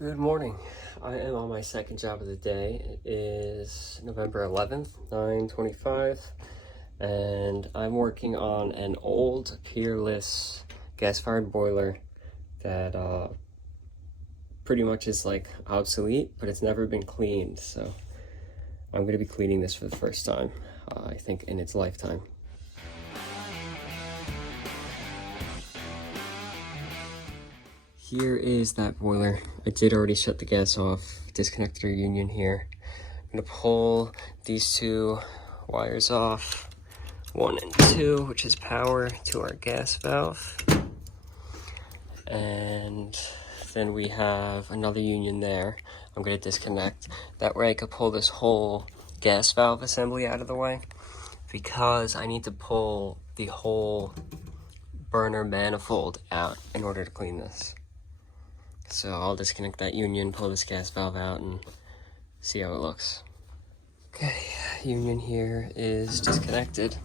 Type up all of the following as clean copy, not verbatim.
Good morning. I am on my second job of the day. It is November 11th, 9:25, and I'm working on an old Peerless gas-fired boiler that pretty much is like obsolete, but it's never been cleaned. So I'm going to be cleaning this for the first time, I think, in its lifetime. Here is that boiler. I did already shut the gas off, disconnected our union here. I'm gonna pull these two wires off, 1 and 2, which is power to our gas valve. And then we have another union there. I'm gonna disconnect. That way I could pull this whole gas valve assembly out of the way, because I need to pull the whole burner manifold out in order to clean this. So I'll disconnect that union, pull this gas valve out, and see how it looks. Okay, union here is disconnected.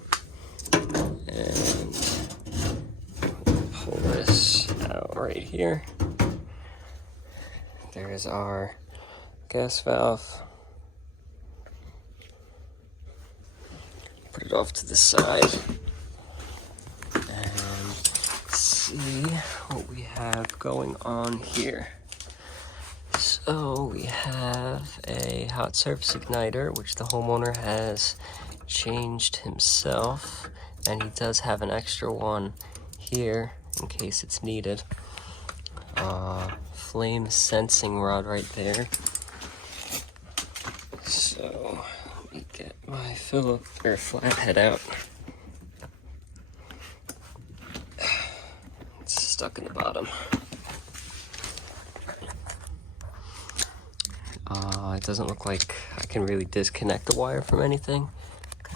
And pull this out right here. There's our gas valve. Put it off to the side. See what we have going on here. So we have a hot surface igniter, which the homeowner has changed himself, and he does have an extra one here in case it's needed. Flame sensing rod right there. So let me get my flathead out. Stuck in the bottom. It doesn't look like I can really disconnect the wire from anything.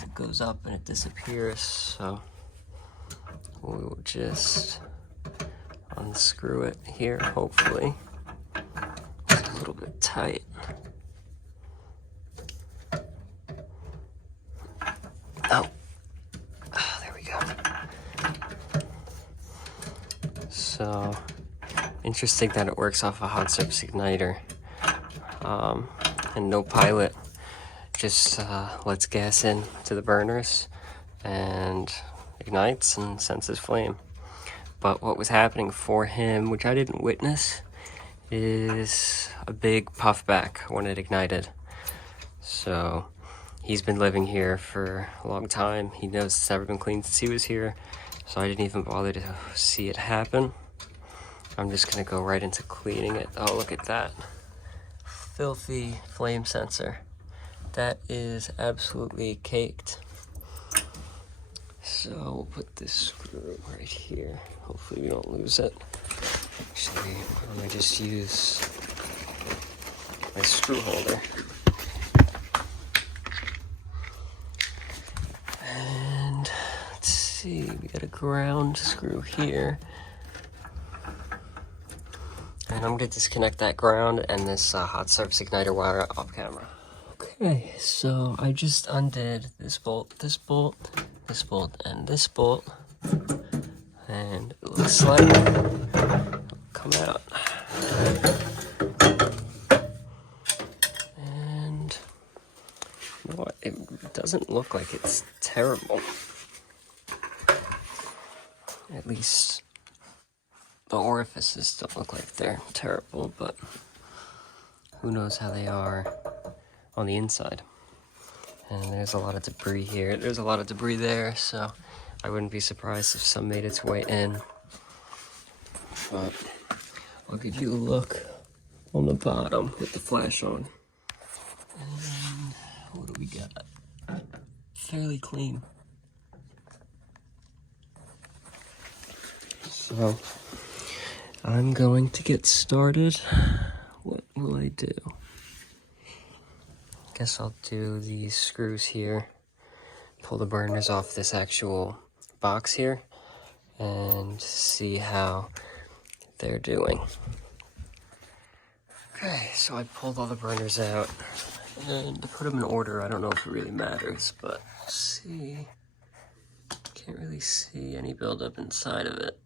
It goes up and it disappears, so we'll just unscrew it here, hopefully. It's a little bit tight. Oh, there we go. So, interesting that it works off a hot surface igniter, and no pilot. Just lets gas in to the burners and ignites and senses flame. But what was happening for him, which I didn't witness, is a big puff back when it ignited. So he's been living here for a long time. He knows it's never been cleaned since he was here, so I didn't even bother to see it happen. I'm just gonna go right into cleaning it. Oh, look at that. Filthy flame sensor. That is absolutely caked. So we'll put this screw right here. Hopefully we don't lose it. Actually, why don't I just use my screw holder. And let's see, we got a ground screw here. And I'm going to disconnect that ground and this hot surface igniter wire off camera. Okay, so I just undid this bolt, this bolt, this bolt, and this bolt. And it looks like it'll come out. And you know what? It doesn't look like it's terrible. At least the orifices don't look like they're terrible, but who knows how they are on the inside. And there's a lot of debris here. There's a lot of debris there, so I wouldn't be surprised if some made its way in. But I'll give you a look on the bottom with the flash on. And what do we got? Fairly clean. So I'm going to get started. What will I do? Guess I'll do these screws here, pull the burners off this actual box here, and see how they're doing. Okay, so I pulled all the burners out, and I put them in order. I don't know if it really matters, but see, can't really see any buildup inside of it.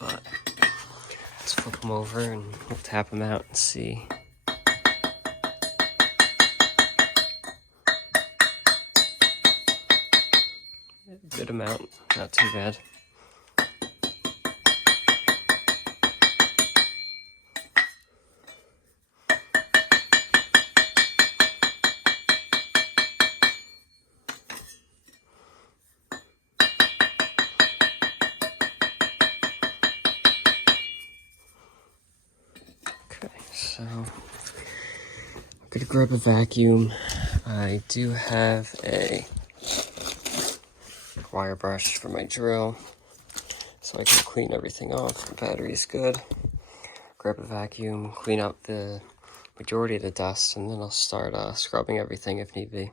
But let's flip them over and we'll tap them out and see. Good amount, not too bad. Okay, so I'm gonna grab a vacuum. I do have a wire brush for my drill, so I can clean everything off. The battery is good. Grab a vacuum, clean out the majority of the dust, and then I'll start scrubbing everything if need be.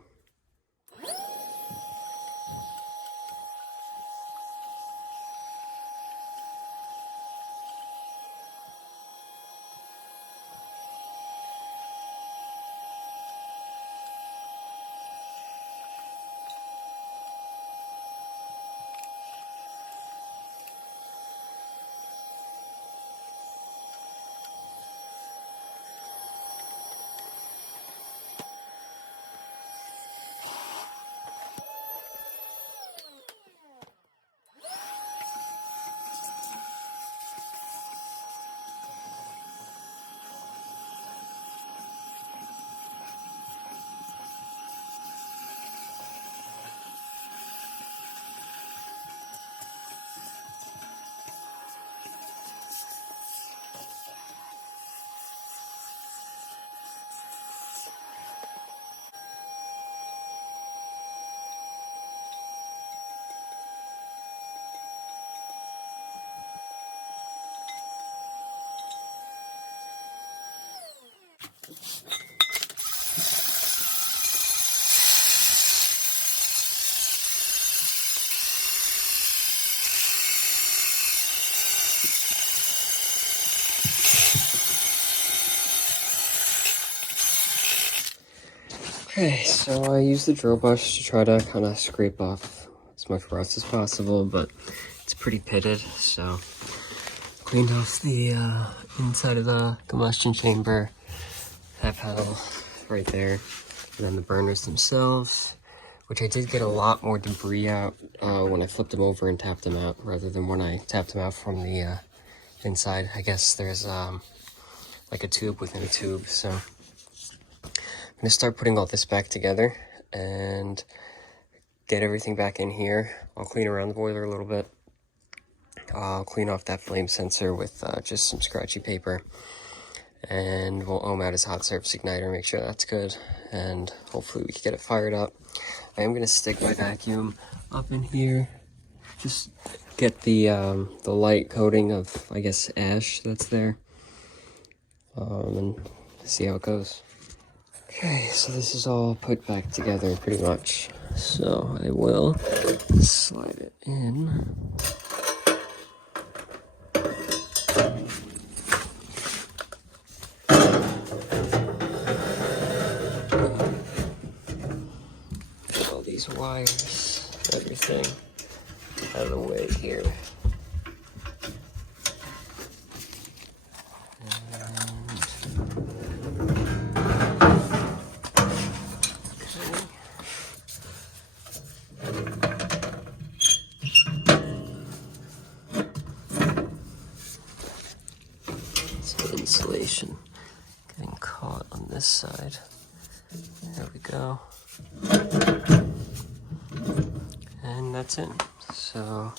Okay, so I use the drill brush to try to kind of scrape off as much rust as possible, but it's pretty pitted, so cleaned off the inside of the combustion chamber, that panel right there, and then the burners themselves, which I did get a lot more debris out when I flipped them over and tapped them out, rather than when I tapped them out from the inside. I guess there's like a tube within a tube, so I'm gonna start putting all this back together and get everything back in here. I'll clean around the boiler a little bit. I'll clean off that flame sensor with just some scratchy paper, and we'll ohm out his hot surface igniter, make sure that's good, and hopefully we can get it fired up. I am gonna stick my vacuum up in here, just get the light coating of, I guess, ash that's there, and see how it goes. Okay, so this is all put back together pretty much. So I will slide it in. Get all these wires, everything out of the way here. Insulation getting caught on this side. There we go. And that's it. So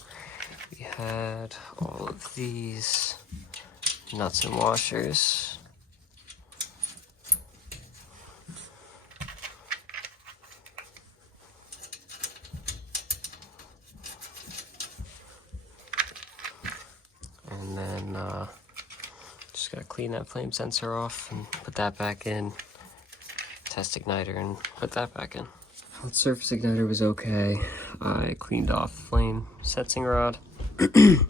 we had all of these nuts and washers. And then just gotta clean that flame sensor off and put that back in. Test igniter and put that back in. Hot surface igniter was okay. I cleaned off flame sensing rod. And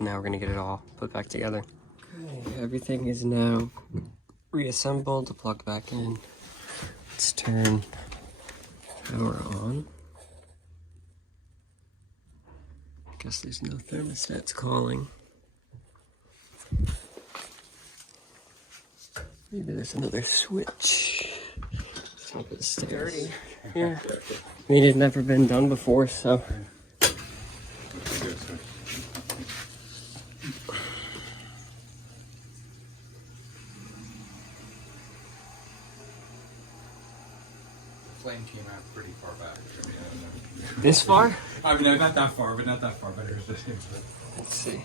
now we're gonna get it all put back together. Okay, everything is now reassembled to plug back in. Let's turn power on. Guess there's no thermostats calling. Maybe there's another switch. Top of the stairs. Yeah. I mean, it's never been done before, so. Flame came out pretty far back. I mean, I don't know. This far? I mean, not that far, but not that far. But here's the thing. Let's see.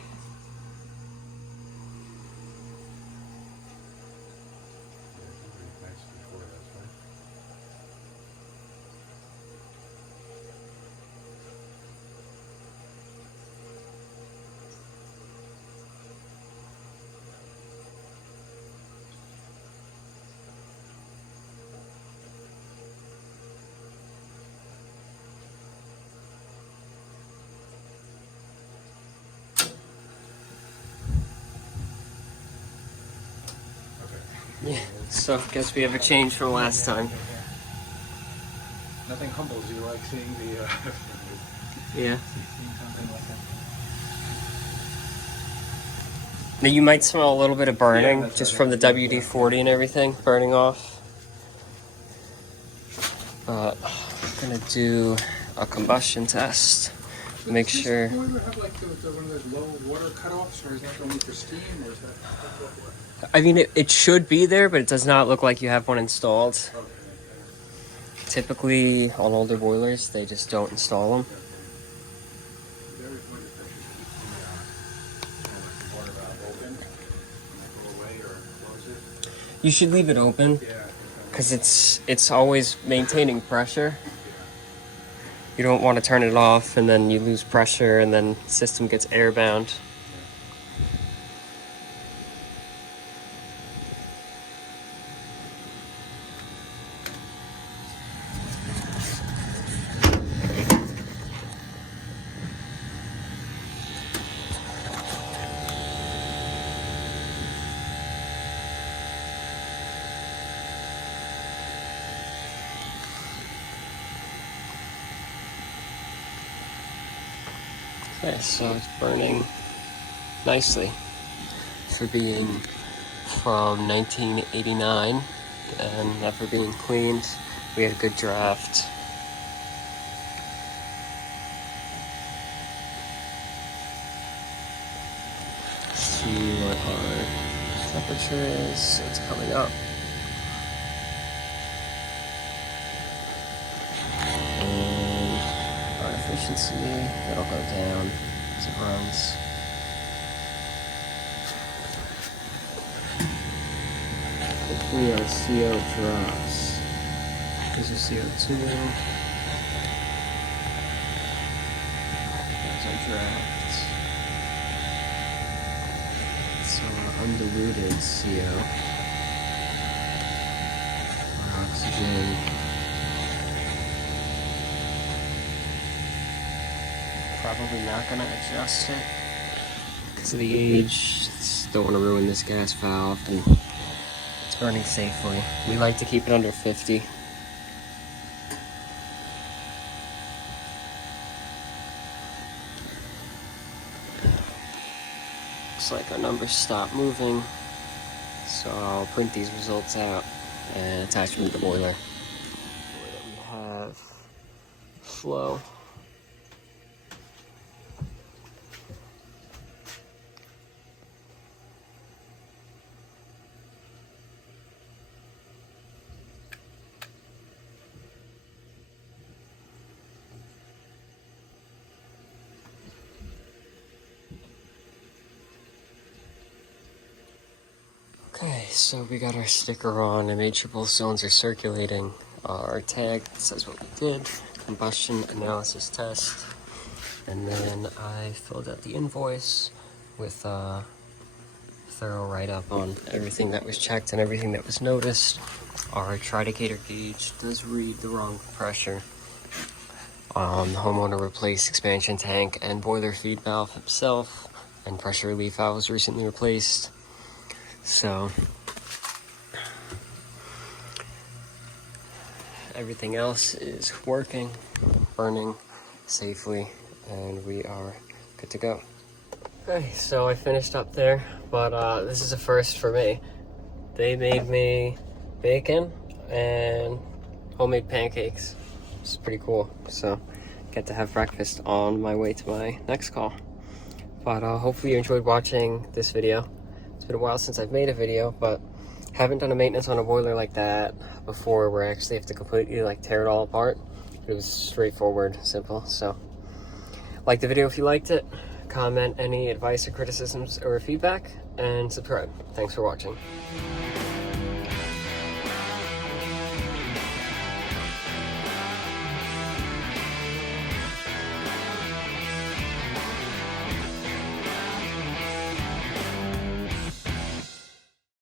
Yeah, so I guess we have a change from last time. Nothing humbles you like seeing the. Yeah. Seeing something like that. Now you might smell a little bit of burning Yeah, just right. from the WD-40 and everything burning off. But I'm gonna do a combustion test. Make sure. Does this boiler have like one of those low water cutoffs, or is that only for steam, or is that? I mean, it should be there, but it does not look like you have one installed. Okay. Typically, on older boilers, they just don't install them. Water valve open, and I go away or close it. You should leave it open Yeah. because it's always maintaining pressure. You don't want to turn it off and then you lose pressure and then the system gets airbound. Okay, so it's burning nicely for being from 1989 and never being cleaned. We had a good draft. See what our temperature is. So it's coming up. And our efficiency, it'll go down as it runs. Hopefully our CO drops. There's a CO2. There's our draft. So our undiluted CO. Our oxygen. Probably not gonna adjust it because of the age. Just don't want to ruin this gas valve, and it's burning safely. We like to keep it under 50. Looks like our numbers stopped moving, so I'll print these results out and attach them to the boiler. We have flow. Okay, so we got our sticker on and made sure both zones are circulating. Our tag that says what we did, combustion analysis test, and then I filled out the invoice with a thorough write-up on everything that was checked and everything that was noticed. Our tridicator gauge does read the wrong pressure. The homeowner replaced expansion tank and boiler feed valve himself, and pressure relief valve was recently replaced. So everything else is working, burning safely, and we are good to go. Okay, so I finished up there, but this is a first for me. they made me bacon and homemade pancakes. It's pretty cool. So get to have breakfast on my way to my next call. But hopefully you enjoyed watching this video. It's been a while since I've made a video, but haven't done a maintenance on a boiler like that before, where I actually have to completely like tear it all apart. It was straightforward, simple. So like the video if you liked it, comment any advice or criticisms or feedback, and subscribe. Thanks for watching.